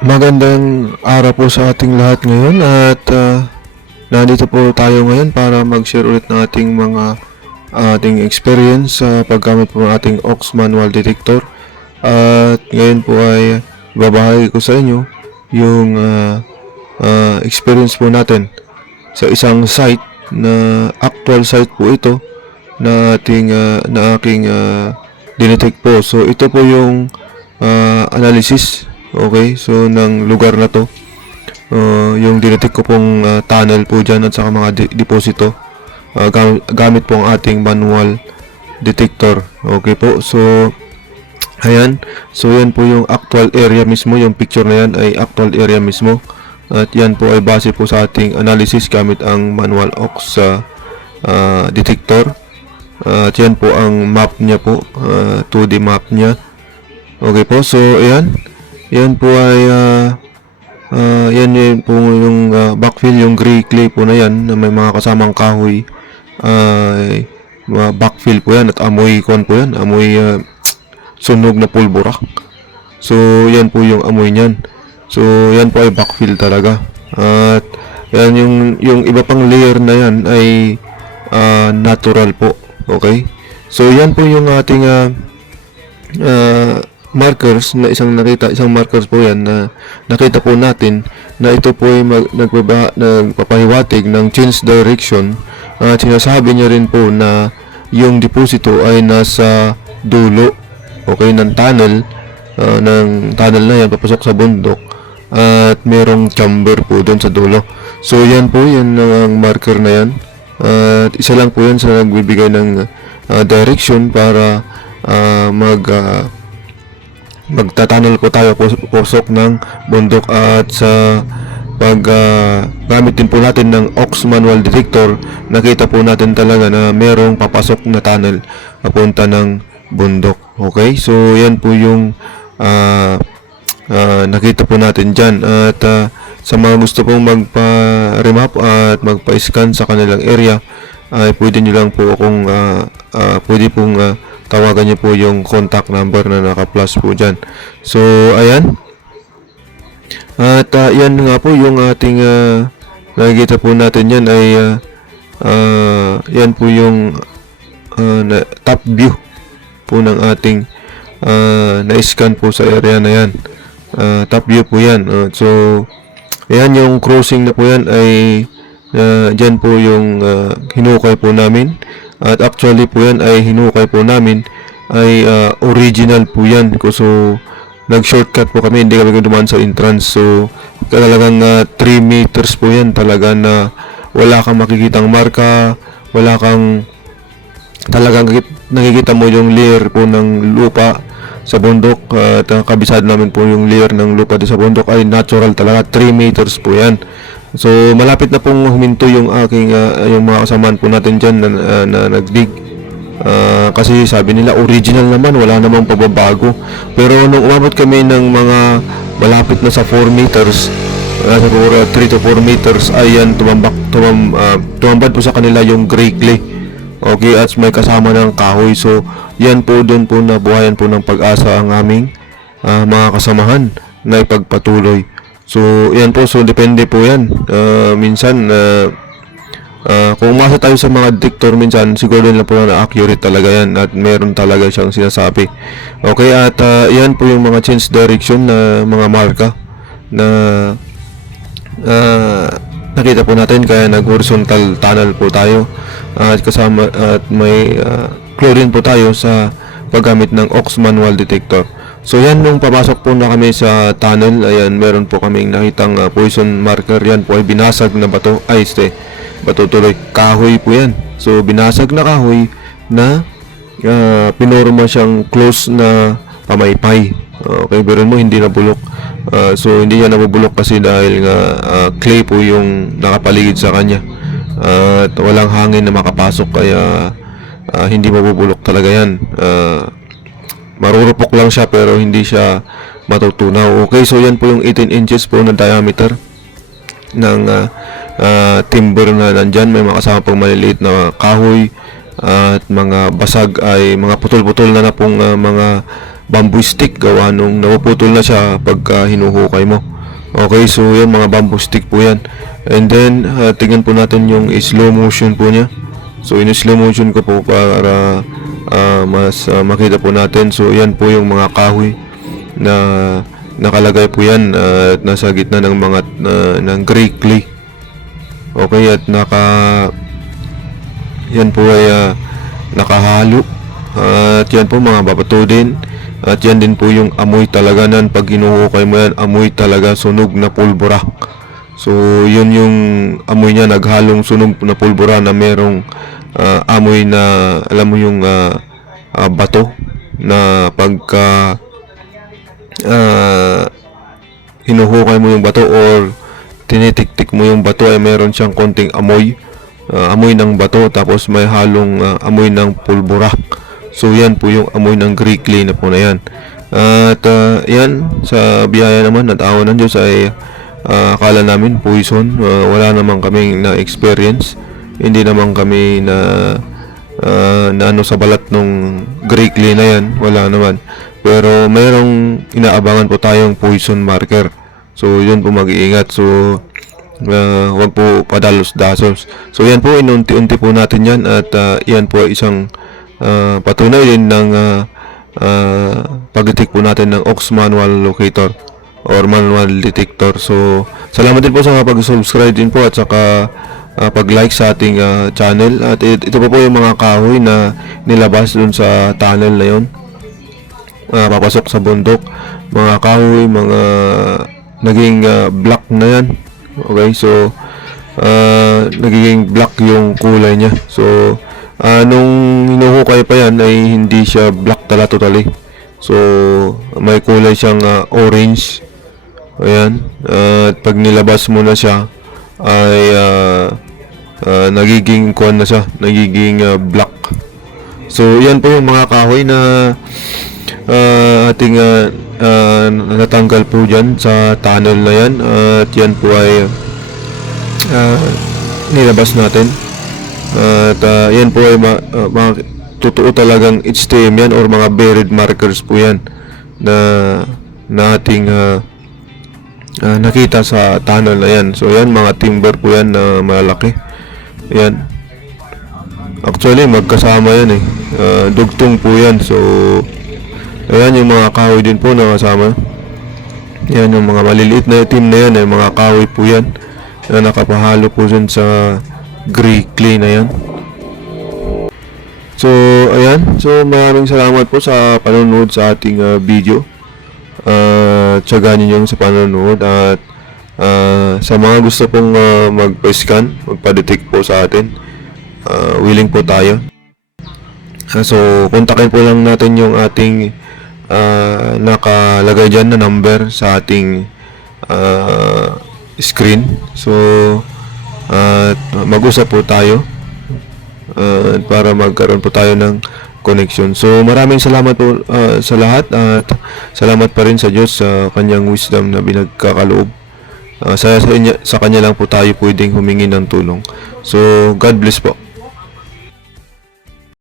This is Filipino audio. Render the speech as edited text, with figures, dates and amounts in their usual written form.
Magandang araw po sa ating lahat ngayon at nandito po tayo ngayon para mag-share ulit ng ating mga ating experience sa paggamit po ng ating aux manual detector. At ngayon po ay babahagi ko sa inyo yung experience po natin sa isang site na actual site po ito na aking dinetect po. So ito po yung analysis. Okay, so ng lugar na to, yung dinetect ko pong tunnel po dyan at saka mga deposito, gamit po ang ating manual detector. Okay po, so ayan, so yan po yung actual area mismo, yung picture na yan ay actual area mismo, at yan po ay base po sa ating analysis gamit ang manual aux detector. At yan po ang map niya po, 2D map niya. Okay po, so ayan. Yan po ay yan yung po yung backfill, yung gray clay po na yan na may mga kasamang kahoy, backfill po yan at amoy kon po yan, amoy sunog na pulbura. So yan po yung amoy niyan. So yan po ay backfill talaga. At yan yung iba pang layer na yan ay natural po. Okay? So yan po yung ating markers na isang markers po yan na nakita po natin na ito po ay nagpapahiwatig ng change direction, at sinasabi niya rin po na yung deposito ay nasa dulo, okay, ng tunnel na yan papasok sa bundok, at merong chamber po doon sa dulo. So yan po, yan ang marker na yan, at isa lang po yan sa nagbibigay ng direction para magtatanol po tayo pusok ng bundok. At sa gamit din po natin ng aux manual detector, nakita po natin talaga na merong papasok na tunnel papunta ng bundok. Okay, so yan po yung nakita po natin dyan. At sa mga gusto pong magpa-remap at magpa-scan sa kanilang area, ay pwede nyo lang po akong pwede pong tawagan niyo po yung contact number na naka-plus po dyan. So ayan, at yan nga po yung ating nakikita po natin. Yan ay yan po yung top view po ng ating na-scan po sa area na yan. Top view po yan. So ayan, yung crossing na po yan ay dyan po yung hinukay po namin. At actually po yan ay hinukay po namin ay original po yan. So nag-shortcut po kami, hindi kami dumaan sa entrance. So talagang 3 meters po yan talaga na wala kang makikitang marka, wala kang talagang nakikita mo yung layer po ng lupa sa bundok. At kabisado namin po yung layer ng lupa sa bundok ay natural talaga, 3 meters po yan. So malapit na pong huminto yung aking yung mga kasamaan po natin dyan na nagdig, kasi sabi nila original naman, wala namang pagbabago. Pero nung umabot kami ng mga malapit na sa 4 meters, siguro 3 to 4 meters, ayan, tumambad po sa kanila yung gray clay. Okay, at may kasama ng kahoy. So yan po, doon po nabuhayan po ng pag-asa ang aming mga kasamahan na ipagpatuloy. So yan po, so depende po yan. Minsan kung umasa tayo sa mga detector, minsan siguro nila po na accurate talaga yan at meron talaga siyang sinasabi. Okay, at yan po yung mga change direction na mga marka na nakita po natin, kaya nag-horizontal tunnel po tayo at kasama at may clue rin po tayo sa paggamit ng aux manual detector. So yan, nung papasok po na kami sa tunnel, ayan, meron po kaming nakitang poison marker. Yan po ay binasag na bato, bato tuloy, kahoy po yan. So binasag na kahoy na pinorma siyang close na pamaypay. Okay, pero mo hindi nabulok. So hindi niya nabubulok kasi dahil nga clay po yung nakapaligid sa kanya. At walang hangin na makapasok, kaya hindi mabubulok talaga yan. Marurupok lang siya pero hindi siya matutunaw. Okay, so yan po yung 18 inches po na diameter ng timber na nandyan. May mga kasama pong maliliit na kahoy at mga basag, ay mga putol-putol na pong mga bamboo stick gawa nung napuputol na siya pagka hinuhukay mo. Okay, so yan mga bamboo stick po yan. And then tingnan po natin yung slow motion po niya. So in slow motion ko po para mas makita po natin. So yan po yung mga kahoy na nakalagay po yan at nasa gitna ng mga ng gray clay. Okay, at yan po ay nakahalo. At yan po mga babato din. At yan din po yung amoy talaga nan pag hinuhukay mo yan, amoy talaga sunog na pulbura. So yun yung amoy niya, naghalong sunog na pulbura na merong amoy na alam mo yung bato na pagka hinuhukay mo yung bato or tinitik-tik mo yung bato ay meron siyang konting amoy, amoy ng bato, tapos may halong amoy ng pulbura. So yan po yung amoy ng gray clay na po na yan. At yan, sa biyaya naman at awa ng Diyos ay akala namin poison, wala naman kaming na experience, hindi naman kami na ano sa balat nung gray clay na yan, wala naman. Pero mayroong inaabangan po tayong poison marker. So yun po, mag-iingat. So wag po padalos-dasos. So yan po, inunti-unti po natin yan. At yan po isang patunay din ng pag-detect po natin ng Aux manual locator or manual detector. So salamat din po sa pag-subscribe din po at saka pag-like sa ating channel. At ito po yung mga kahoy na nilabas dun sa tunnel na yun, papasok sa bundok. Mga kahoy, mga naging black na yan. Okay, so nagiging black yung kulay niya. So nung hinuhukay pa yan ay hindi siya black talaga totally. So may kulay siyang orange. Ayan. At pag nilabas mo na siya ay nagiging kuwan na siya, nagiging black. So yan po yung mga kahoy na ating natanggal po dyan sa tunnel na yan. At yan po ay nilabas natin. At yan po ay mga totoo talagang HTM yan or mga buried markers po yan na ating nakita sa tunnel na yan. So yan, mga timber po yan na malaki. Yan, actually magkasama yan eh, dugtong po yan. So ayan yung mga kahoy din po na kasama. Yan yung mga maliliit na itim na yan ay mga kahoy po yan na nakapahalo po dyan sa gray clay na yan. So ayan, so maraming salamat po sa panonood sa ating video. Tiyagaan niyo sa panonood. At sa mga gusto pong magpa-scan, magpa-detect po sa atin, willing po tayo. So kontakin po lang natin yung ating nakalagay dyan na number sa ating screen. So mag-usap po tayo para magkaroon po tayo ng connection. So maraming salamat po sa lahat, at salamat pa rin sa Diyos sa kanyang wisdom na binagkakaloob. Sa kanya lang po tayo pwedeng humingi ng tulong. So God bless po.